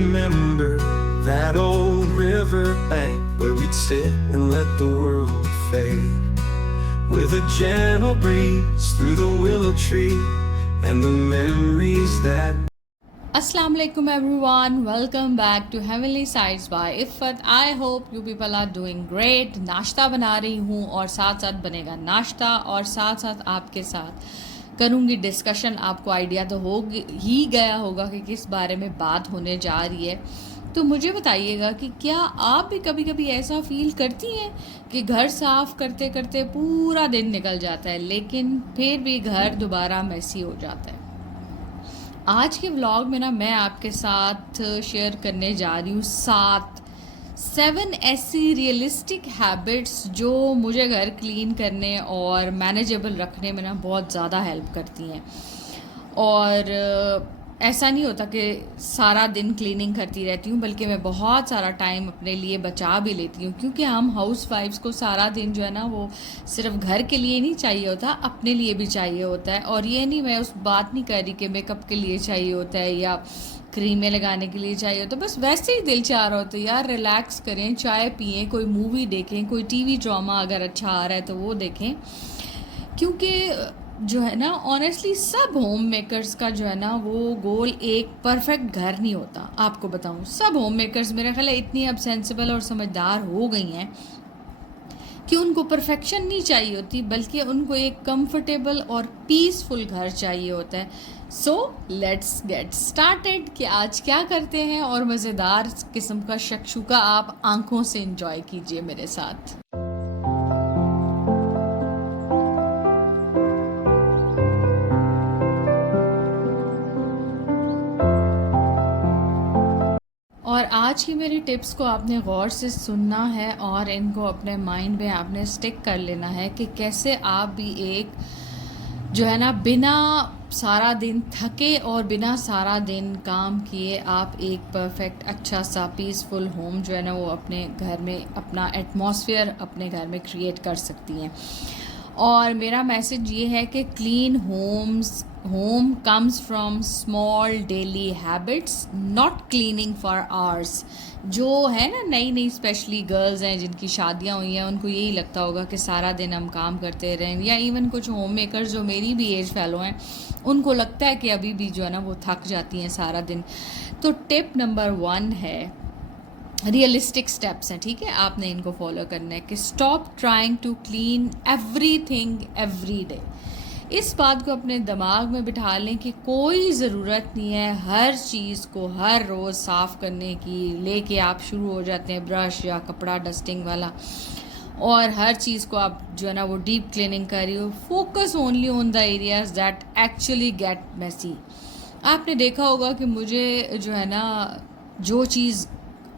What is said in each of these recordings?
remember that old river bank where we'd sit and let the world fade, with a gentle breeze through the willow tree and the memories that. Assalamu alaikum everyone, welcome back to Heavenly Sides by Iffat. I hope you people are doing great. नाश्ता बना रही हूँ और साथ साथ बनेगा नाश्ता और साथ साथ आपके साथ करूँगी डिस्कशन। आपको आइडिया तो हो ही गया होगा कि किस बारे में बात होने जा रही है। तो मुझे बताइएगा कि क्या आप भी कभी कभी ऐसा फील करती हैं कि घर साफ करते करते पूरा दिन निकल जाता है लेकिन फिर भी घर दोबारा मैसी हो जाता है। आज के व्लॉग में ना मैं आपके साथ शेयर करने जा रही हूँ 7 ऐसी रियलिस्टिक हैबिट्स जो मुझे घर क्लीन करने और मैनेजेबल रखने में ना बहुत ज़्यादा हेल्प करती हैं। और ऐसा नहीं होता कि सारा दिन क्लीनिंग करती रहती हूँ, बल्कि मैं बहुत सारा टाइम अपने लिए बचा भी लेती हूँ, क्योंकि हम हाउस वाइफ्स को सारा दिन जो है ना वो सिर्फ घर के लिए नहीं चाहिए होता, अपने लिए भी चाहिए होता है। और ये नहीं, मैं उस बात नहीं कर रही कि मेकअप के लिए चाहिए होता है या क्रीमें लगाने के लिए चाहिए होता है, बस वैसे ही दिल चाह रहा होता है यार रिलैक्स करें, चाय पिएं, कोई मूवी देखें, कोई टीवी ड्रामा अगर अच्छा आ रहा है तो वो देखें। क्योंकि जो है ना ऑनेस्टली सब होम मेकर्स का जो है ना वो गोल एक परफेक्ट घर नहीं होता। आपको बताऊं, सब होम मेकर्स मेरा ख्याल है इतनी अब सेंसिबल और समझदार हो गई हैं कि उनको परफेक्शन नहीं चाहिए होती, बल्कि उनको एक कंफर्टेबल और पीसफुल घर चाहिए होता है। सो लेट्स गेट स्टार्टेड कि आज क्या करते हैं और मज़ेदार किस्म का शक्शुका आप आंखों से एंजॉय कीजिए मेरे साथ। और आज की मेरी टिप्स को आपने गौर से सुनना है और इनको अपने माइंड में आपने स्टिक कर लेना है कि कैसे आप भी एक जो है ना बिना सारा दिन थके और बिना सारा दिन काम किए आप एक परफेक्ट अच्छा सा पीसफुल होम जो है ना वो अपने घर में अपना एटमॉस्फेयर अपने घर में क्रिएट कर सकती हैं। और मेरा मैसेज ये है कि clean home comes from small daily habits, not cleaning for hours. जो है ना नई नई स्पेशली गर्ल्स हैं जिनकी शादियां हुई हैं, उनको यही लगता होगा कि सारा दिन हम काम करते रहें, या इवन कुछ होम मेकर्स जो मेरी भी एज फेलो हैं उनको लगता है कि अभी भी जो है ना वो थक जाती हैं सारा दिन। तो टिप नंबर 1 है, रियलिस्टिक स्टेप्स हैं, ठीक है, आपने इनको फॉलो करना है कि stop trying to clean everything every day. इस बात को अपने दिमाग में बिठा लें कि कोई ज़रूरत नहीं है हर चीज़ को हर रोज़ साफ़ करने की। लेके आप शुरू हो जाते हैं ब्रश या कपड़ा डस्टिंग वाला और हर चीज़ को आप जो है ना वो डीप क्लीनिंग कर रही हो। Focus only on the areas that actually get messy. आपने देखा होगा कि मुझे जो है ना जो चीज़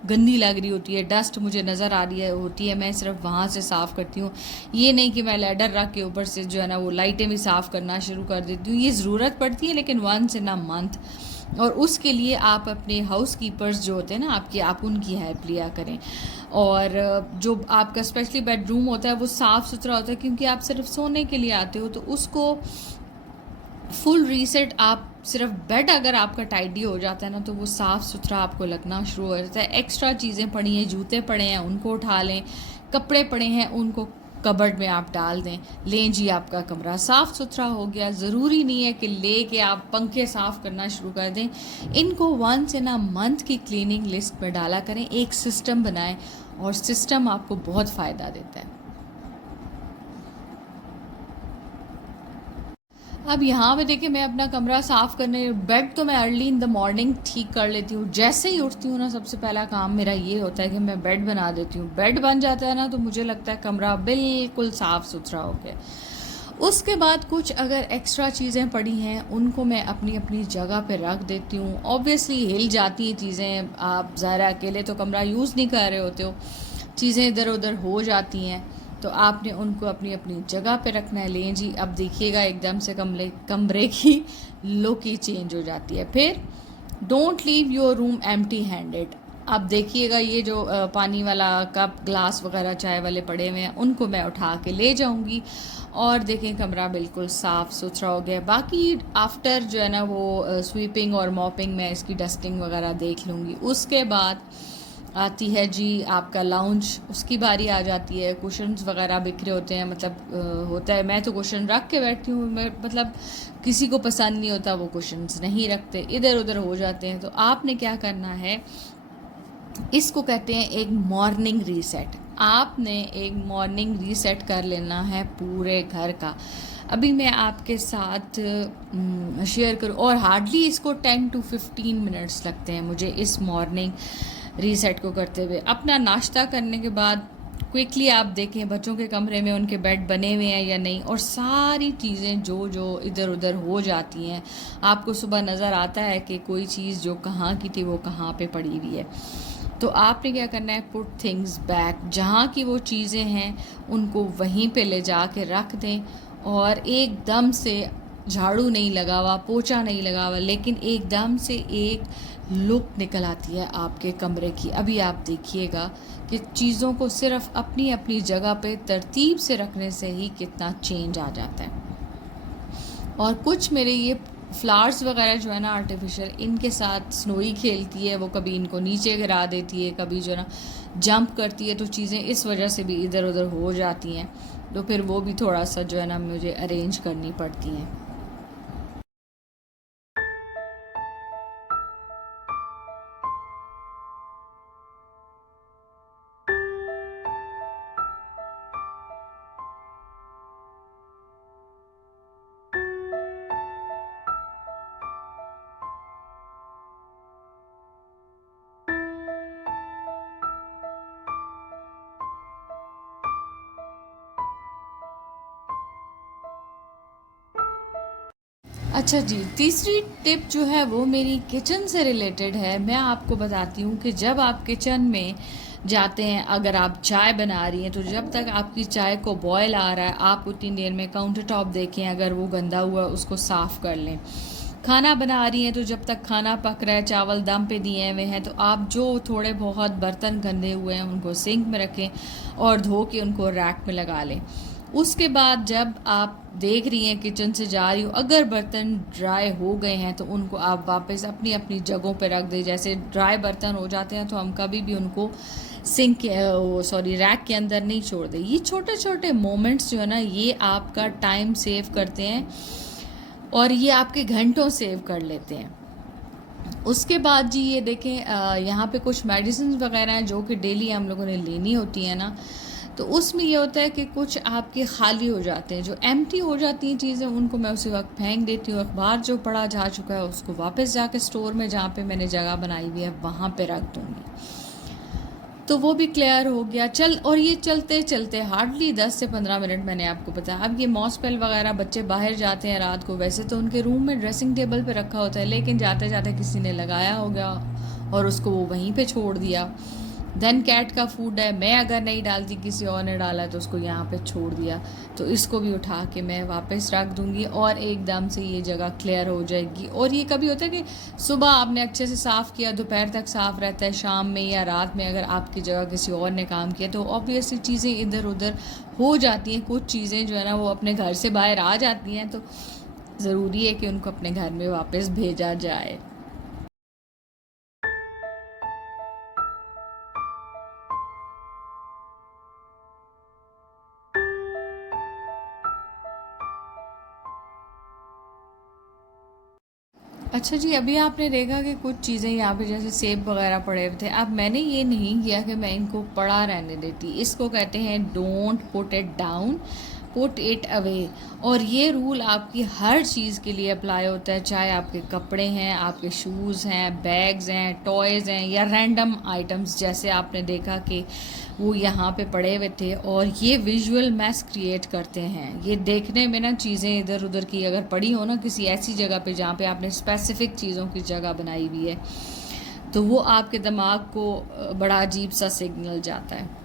गंदी लग रही होती है, डस्ट मुझे नज़र आ रही होती है, मैं सिर्फ वहाँ से साफ़ करती हूँ। ये नहीं कि मैं लैडर रख के ऊपर से जो है ना वो लाइटें भी साफ़ करना शुरू कर देती हूँ। ये ज़रूरत पड़ती है लेकिन वंस इन अ मंथ, और उसके लिए आप अपने हाउस कीपर्स जो होते हैं ना आपकी, आप उनकी हेल्प लिया करें। और जो आपका स्पेशली बेडरूम होता है वो साफ़ सुथरा होता है, क्योंकि आप सिर्फ सोने के लिए आते हो, तो उसको फुल रीसेट आप सिर्फ बेड अगर आपका टाइडी हो जाता है ना तो वो साफ़ सुथरा आपको लगना शुरू हो जाता है। एक्स्ट्रा चीज़ें पड़ी हैं, जूते पड़े हैं उनको उठा लें, कपड़े पड़े हैं उनको कबर्ड में आप डाल दें, लें जी आपका कमरा साफ़ सुथरा हो गया। ज़रूरी नहीं है कि ले के आप पंखे साफ़ करना शुरू कर दें। इनको वंस इन अ मंथ की क्लीनिंग लिस्ट में डाला करें, एक सिस्टम बनाएं और सिस्टम आपको बहुत फ़ायदा देता है। अब यहाँ पे देखिए मैं अपना कमरा साफ़ करने, बेड तो मैं अर्ली इन द मॉर्निंग ठीक कर लेती हूँ। जैसे ही उठती हूँ ना सबसे पहला काम मेरा ये होता है कि मैं बेड बना देती हूँ। बेड बन जाता है ना तो मुझे लगता है कमरा बिल्कुल साफ़ सुथरा हो गया। उसके बाद कुछ अगर एक्स्ट्रा चीज़ें पड़ी हैं उनको मैं अपनी अपनी जगह पे रख देती हूँ। ऑब्वियसली हिल जाती हैं चीज़ें, आप ज़रा अकेले तो कमरा यूज़ नहीं कर रहे होते हो, चीज़ें इधर उधर हो जाती हैं, तो आपने उनको अपनी अपनी जगह पे रखना है। लें जी, अब देखिएगा एकदम से कमरे की लुक ही चेंज हो जाती है। फिर don't leave your room empty handed. आप देखिएगा ये जो पानी वाला कप ग्लास वगैरह चाय वाले पड़े हुए हैं उनको मैं उठा के ले जाऊंगी। और देखें कमरा बिल्कुल साफ़ सुथरा हो गया। बाकी आफ्टर जो है ना वो स्वीपिंग और मॉपिंग में इसकी डस्टिंग वगैरह देख लूँगी। उसके बाद आती है जी आपका लाउंज, उसकी बारी आ जाती है। कुशन्स वगैरह बिखरे होते हैं, मतलब होता है, मैं तो कुशन रख के बैठती हूँ, मतलब किसी को पसंद नहीं होता वो कुशन्स नहीं रखते, इधर उधर हो जाते हैं। तो आपने क्या करना है, इसको कहते हैं एक मॉर्निंग रीसेट। आपने एक मॉर्निंग रीसेट कर लेना है पूरे घर का। अभी मैं आपके साथ शेयर करूँ, और हार्डली इसको 10 to 15 मिनट्स लगते हैं मुझे इस मॉर्निंग रीसेट को करते हुए। अपना नाश्ता करने के बाद क्विकली आप देखें बच्चों के कमरे में उनके बेड बने हुए हैं या नहीं, और सारी चीज़ें जो जो इधर उधर हो जाती हैं, आपको सुबह नज़र आता है कि कोई चीज़ जो कहाँ की थी वो कहाँ पे पड़ी हुई है। तो आपने क्या करना है, पुट थिंग्स बैक, जहाँ की वो चीज़ें हैं उनको वहीं पे ले जा के रख दें। और एकदम से झाड़ू नहीं लगा हुआ, पोछा नहीं लगा हुआ, लेकिन एकदम से एक लुक निकल आती है आपके कमरे की। अभी आप देखिएगा कि चीज़ों को सिर्फ अपनी अपनी जगह पे तरतीब से रखने से ही कितना चेंज आ जाता है। और कुछ मेरे ये फ्लावर्स वगैरह जो है ना आर्टिफिशियल, इनके साथ स्नोई खेलती है, वो कभी इनको नीचे गिरा देती है, कभी जो है ना जंप करती है, तो चीज़ें इस वजह से भी इधर उधर हो जाती हैं। तो फिर वो भी थोड़ा सा जो है ना मुझे अरेंज करनी पड़ती हैं। अच्छा जी, तीसरी टिप जो है वो मेरी किचन से रिलेटेड है। मैं आपको बताती हूँ कि जब आप किचन में जाते हैं, अगर आप चाय बना रही हैं, तो जब तक आपकी चाय को बॉयल आ रहा है, आप उतनी देर में काउंटर टॉप देखें, अगर वो गंदा हुआ उसको साफ़ कर लें। खाना बना रही हैं तो जब तक खाना पक रहा है, चावल दम पे दिए हुए हैं, तो आप जो थोड़े बहुत बर्तन गंदे हुए हैं उनको सिंक में रखें और धो के उनको रैक में लगा लें। उसके बाद जब आप देख रही हैं किचन से जा रही हो, अगर बर्तन ड्राई हो गए हैं तो उनको आप वापस अपनी अपनी जगहों पे रख दें। जैसे ड्राई बर्तन हो जाते हैं तो हम कभी भी उनको रैक के अंदर नहीं छोड़ दें। ये छोटे छोटे मोमेंट्स जो है ना, ये आपका टाइम सेव करते हैं और ये आपके घंटों सेव कर लेते हैं। उसके बाद जी ये देखें, यहाँ पे कुछ मेडिसिन वगैरह हैं जो कि डेली हम लोगों ने लेनी होती है ना, तो उसमें ये होता है कि कुछ आपके खाली हो जाते हैं, जो एम्प्टी हो जाती हैं चीज़ें, उनको मैं उसी वक्त फेंक देती हूँ। अखबार जो पड़ा जा चुका है उसको वापस जाके स्टोर में जहाँ पे मैंने जगह बनाई हुई है वहाँ पे रख दूँगी। तो वो भी क्लियर हो गया। और ये चलते चलते हार्डली 10 से 15 मिनट मैंने आपको बताया। अब ये मॉसपेल वगैरह बच्चे बाहर जाते हैं रात को, वैसे तो उनके रूम में ड्रेसिंग टेबल पे रखा होता है, लेकिन जाते जाते किसी ने लगाया होगा और उसको वो वहीं पे छोड़ दिया। देन कैट का फूड है, मैं अगर नहीं डालती किसी और ने डाला तो उसको यहाँ पे छोड़ दिया, तो इसको भी उठा के मैं वापस रख दूँगी और एकदम से ये जगह क्लियर हो जाएगी। और ये कभी होता है कि सुबह आपने अच्छे से साफ़ किया, दोपहर तक साफ़ रहता है, शाम में या रात में अगर आपकी जगह किसी और ने काम किया तो ऑब्वियसली चीज़ें इधर उधर हो जाती हैं। कुछ चीज़ें जो है ना वो अपने घर से बाहर आ जाती हैं, तो ज़रूरी है कि उनको अपने घर में वापस भेजा जाए। अच्छा जी, अभी आपने देखा कि कुछ चीज़ें यहाँ पे जैसे सेब वगैरह पड़े हुए थे। अब मैंने ये नहीं किया कि मैं इनको पड़ा रहने देती, इसको कहते हैं don't put it down, put it away. और ये रूल आपकी हर चीज़ के लिए अप्लाई होता है, चाहे आपके कपड़े हैं, आपके शूज़ हैं, बैग्स हैं, टॉयज़ हैं या रैंडम आइटम्स। जैसे आपने देखा कि वो यहाँ पे पड़े हुए थे और ये विजुअल मैस क्रिएट करते हैं। ये देखने में ना चीज़ें इधर उधर की अगर पड़ी हो ना किसी ऐसी जगह पे जहाँ पे आपने स्पेसिफिक चीज़ों की जगह बनाई हुई है, तो वो आपके दिमाग को बड़ा अजीब सा सिग्नल जाता है।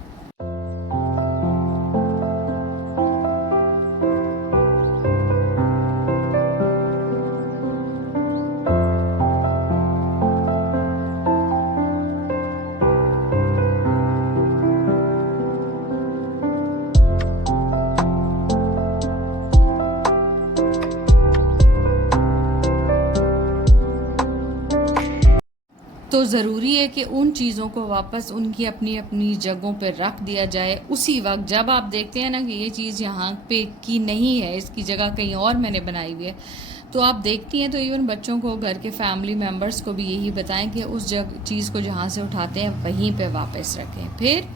तो ज़रूरी है कि उन चीज़ों को वापस उनकी अपनी अपनी जगहों पे रख दिया जाए उसी वक्त। जब आप देखते हैं ना कि ये चीज़ यहाँ पे की नहीं है, इसकी जगह कहीं और मैंने बनाई हुई है, तो आप देखती हैं तो इवन बच्चों को, घर के फैमिली मेम्बर्स को भी यही बताएं कि उस चीज़ को जहाँ से उठाते हैं वहीं पे वापस रखें। फिर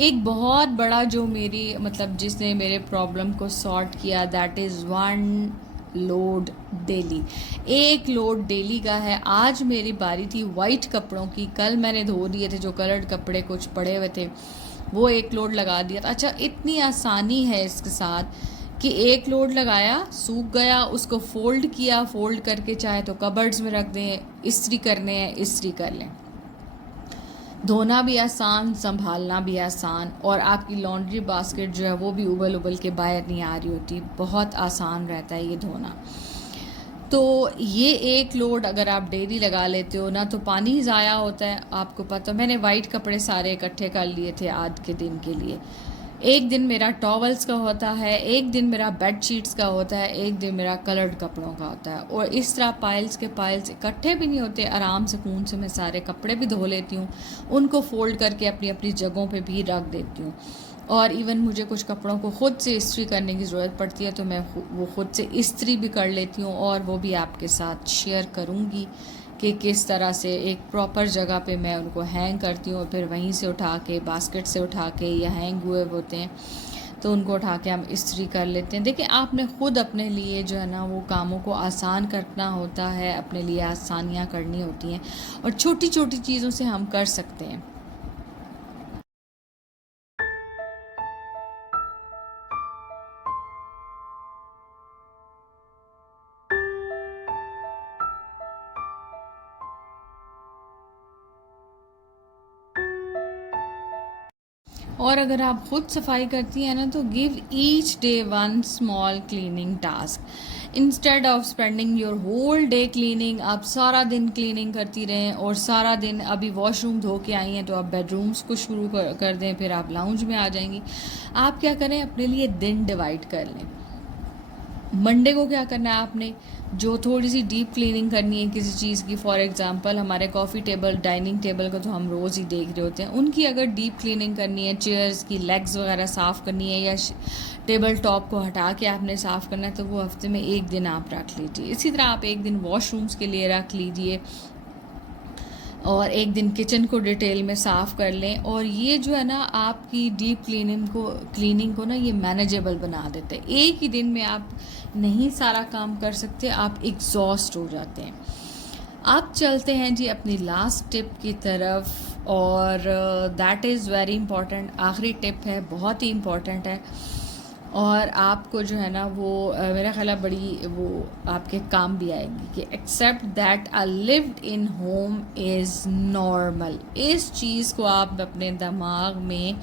एक बहुत बड़ा जो मेरी मतलब जिसने मेरे प्रॉब्लम को सॉर्ट किया, that is 1 load daily. 1 load daily का है। आज मेरी बारी थी वाइट कपड़ों की, कल मैंने धो दिए थे जो कलर्ड कपड़े कुछ पड़े हुए थे, वो 1 लोड लगा दिया था। अच्छा, इतनी आसानी है इसके साथ कि 1 लोड लगाया, सूख गया, उसको फ़ोल्ड किया, फ़ोल्ड करके चाहे तो कबर्ड्स में रख दें, इस्त्री करने हैं इस्त्री कर लें। धोना भी आसान, संभालना भी आसान, और आपकी लॉन्ड्री बास्केट जो है वो भी उबल उबल के बाहर नहीं आ रही होती। बहुत आसान रहता है ये धोना। तो ये 1 लोड अगर आप डेली लगा लेते हो ना तो पानी ज़ाया होता है। आपको पता, मैंने वाइट कपड़े सारे इकट्ठे कर लिए थे आज के दिन के लिए। एक दिन मेरा टॉवल्स का होता है, एक दिन मेरा बेड शीट्स का होता है, एक दिन मेरा कलर्ड कपड़ों का होता है। और इस तरह पाइल्स के पाइल्स इकट्ठे भी नहीं होते, आराम सुकून से मैं सारे कपड़े भी धो लेती हूँ, उनको फ़ोल्ड करके अपनी अपनी जगहों पे भी रख देती हूँ। और इवन मुझे कुछ कपड़ों को ख़ुद से इस्त्री करने की ज़रूरत पड़ती है तो मैं वो ख़ुद से इस्त्री भी कर लेती हूँ, और वो भी आपके साथ शेयर करूँगी कि किस तरह से एक प्रॉपर जगह पे मैं उनको हैंग करती हूँ, और फिर वहीं से उठा के, बास्केट से उठा के, या हैंग हुए होते हैं तो उनको उठा के हम इस्त्री कर लेते हैं। देखिए, आपने ख़ुद अपने लिए जो है ना वो कामों को आसान करना होता है, अपने लिए आसानियाँ करनी होती हैं, और छोटी छोटी चीज़ों से हम कर सकते हैं। और अगर आप खुद सफाई करती हैं ना तो give each day 1 small cleaning task instead of spending your whole day cleaning. आप सारा दिन क्लीनिंग करती रहें, और सारा दिन अभी वॉशरूम धो के आई हैं तो आप बेडरूम्स को शुरू कर दें, फिर आप लाउंज में आ जाएंगी। आप क्या करें, अपने लिए दिन डिवाइड कर लें। मंडे को क्या करना है आपने, जो थोड़ी सी डीप क्लीनिंग करनी है किसी चीज़ की, फॉर एग्जांपल हमारे कॉफ़ी टेबल, डाइनिंग टेबल को तो हम रोज़ ही देख रहे होते हैं, उनकी अगर डीप क्लीनिंग करनी है, चेयर्स की लेग्स वगैरह साफ़ करनी है, या टेबल टॉप को हटा के आपने साफ़ करना है, तो वो हफ्ते में 1 दिन आप रख लीजिए। इसी तरह आप 1 दिन वॉशरूम्स के लिए रख लीजिए, और 1 दिन किचन को डिटेल में साफ़ कर लें। और ये जो है ना आपकी डीप क्लीनिंग को ना ये मैनेजेबल बना देते हैं। एक ही दिन में आप नहीं सारा काम कर सकते, आप एग्जॉस्ट हो जाते हैं। आप चलते हैं जी अपनी लास्ट टिप की तरफ, और दैट इज़ वेरी इम्पॉर्टेंट। आखिरी टिप है, बहुत ही इम्पॉर्टेंट है, और आपको जो है ना वो मेरा ख्याल है बड़ी वो आपके काम भी आएगी, कि accept that a lived in home is normal. इस चीज़ को आप अपने दिमाग में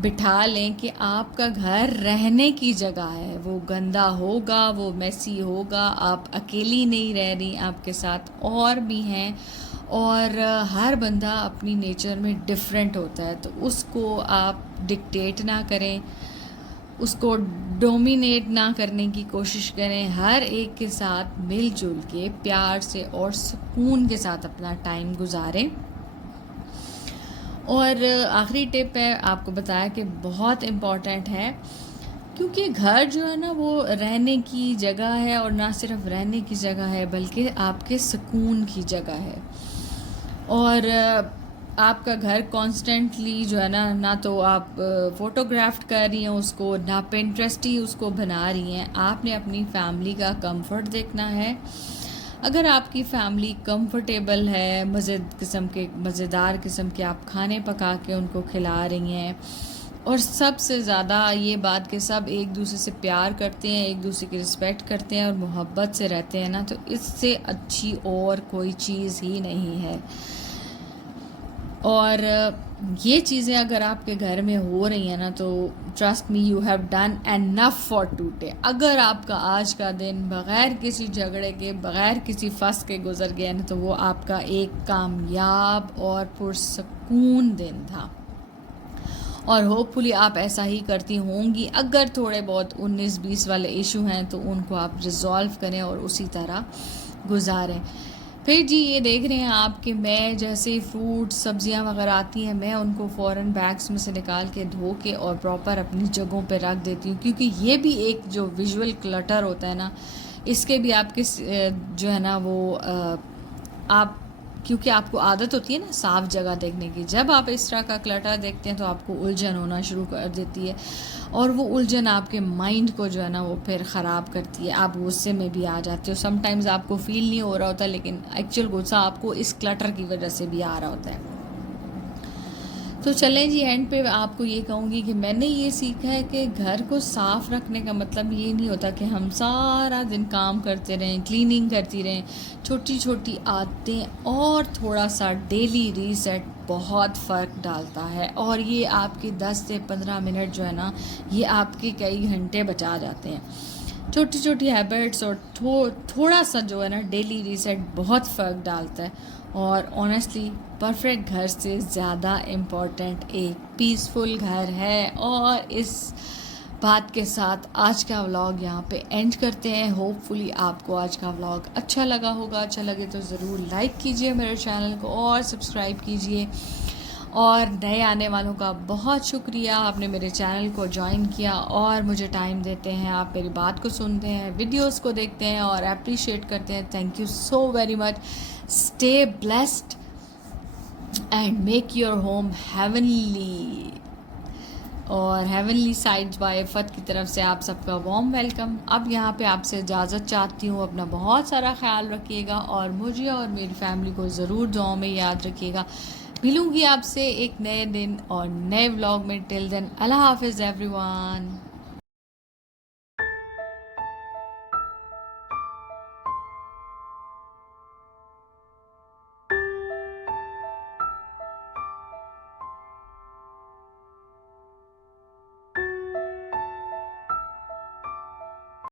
बिठा लें कि आपका घर रहने की जगह है। वो गंदा होगा, वो मैसी होगा, आप अकेली नहीं रह रही, आपके साथ और भी हैं, और हर बंदा अपनी नेचर में डिफरेंट होता है, तो उसको आप डिक्टेट ना करें, उसको डोमिनेट ना करने की कोशिश करें। हर एक के साथ मिलजुल के प्यार से और सुकून के साथ अपना टाइम गुजारें। और आखिरी टिप है, आपको बताया कि बहुत इम्पॉर्टेंट है, क्योंकि घर जो है ना वो रहने की जगह है, और ना सिर्फ रहने की जगह है बल्कि आपके सुकून की जगह है। और आपका घर कॉन्स्टेंटली जो है ना तो आप फ़ोटोग्राफ्ट कर रही हैं उसको, ना पिंटरेस्टी उसको बना रही हैं। आपने अपनी फैमिली का कंफर्ट देखना है। अगर आपकी फैमिली कंफर्टेबल है, मज़ेदार किस्म के आप खाने पका के उनको खिला रही हैं, और सबसे ज़्यादा ये बात कि सब एक दूसरे से प्यार करते हैं, एक दूसरे की रिस्पेक्ट करते हैं और मोहब्बत से रहते हैं ना, तो इससे अच्छी और कोई चीज़ ही नहीं है। और ये चीज़ें अगर आपके घर में हो रही हैं ना तो trust me, you have done enough for today. अगर आपका आज का दिन बग़ैर किसी झगड़े के, बग़ैर किसी फंस के गुजर गया ना, तो वो आपका एक कामयाब और पुरसकून दिन था। और होपफुली आप ऐसा ही करती होंगी। अगर थोड़े बहुत 19-20 वाले इशू हैं तो उनको आप रिज़ॉल्व करें और उसी तरह गुजारें। फिर जी ये देख रहे हैं आप कि मैं जैसे फ्रूट सब्जियां वगैरह आती हैं, मैं उनको फ़ौरन बैग्स में से निकाल के धो के और प्रॉपर अपनी जगहों पे रख देती हूँ, क्योंकि ये भी एक जो विजुअल क्लटर होता है ना, इसके भी आपके जो है ना वो आप, क्योंकि आपको आदत होती है ना साफ़ जगह देखने की, जब आप इस तरह का क्लटर देखते हैं तो आपको उलझन होना शुरू कर देती है, और वो उलझन आपके माइंड को जो है ना वो फिर ख़राब करती है, आप गुस्से में भी आ जाते हो। समटाइम्स आपको फ़ील नहीं हो रहा होता, लेकिन एक्चुअल गुस्सा आपको इस क्लटर की वजह से भी आ रहा होता है। तो चलें जी, एंड पे आपको ये कहूँगी कि मैंने ये सीखा है कि घर को साफ़ रखने का मतलब ये नहीं होता कि हम सारा दिन काम करते रहें, क्लीनिंग करती रहें। छोटी छोटी आदतें और थोड़ा सा डेली रीसेट बहुत फ़र्क डालता है, और ये आपके 10 से 15 मिनट जो है ना, ये आपके कई घंटे बचा जाते हैं। छोटी छोटी हैबिट्स और थोड़ा सा जो है ना डेली रीसेट बहुत फ़र्क डालता है। और ऑनेस्टली परफेक्ट घर से ज़्यादा इम्पॉर्टेंट एक पीसफुल घर है। और इस बात के साथ आज का व्लॉग यहाँ पे एंड करते हैं। होपफुली आपको आज का व्लॉग अच्छा लगा होगा। अच्छा लगे तो ज़रूर लाइक कीजिए मेरे चैनल को और सब्सक्राइब कीजिए। और नए आने वालों का बहुत शुक्रिया, आपने मेरे चैनल को ज्वाइन किया और मुझे टाइम देते हैं, आप मेरी बात को सुनते हैं, वीडियोस को देखते हैं और अप्रिशिएट करते हैं। Thank you so very much. Stay blessed and make your home heavenly. और हेवनली साइड्स बाय फत की तरफ से आप सबका वार्म वेलकम। अब यहाँ पे आपसे इजाज़त चाहती हूँ। अपना बहुत सारा ख्याल रखिएगा और मुझे और मेरी फैमिली को ज़रूर दुआओं में याद रखिएगा। मिलूँगी आपसे एक नए दिन और नए व्लॉग में। टिल देन अल्लाह हाफिज़ एवरीवन।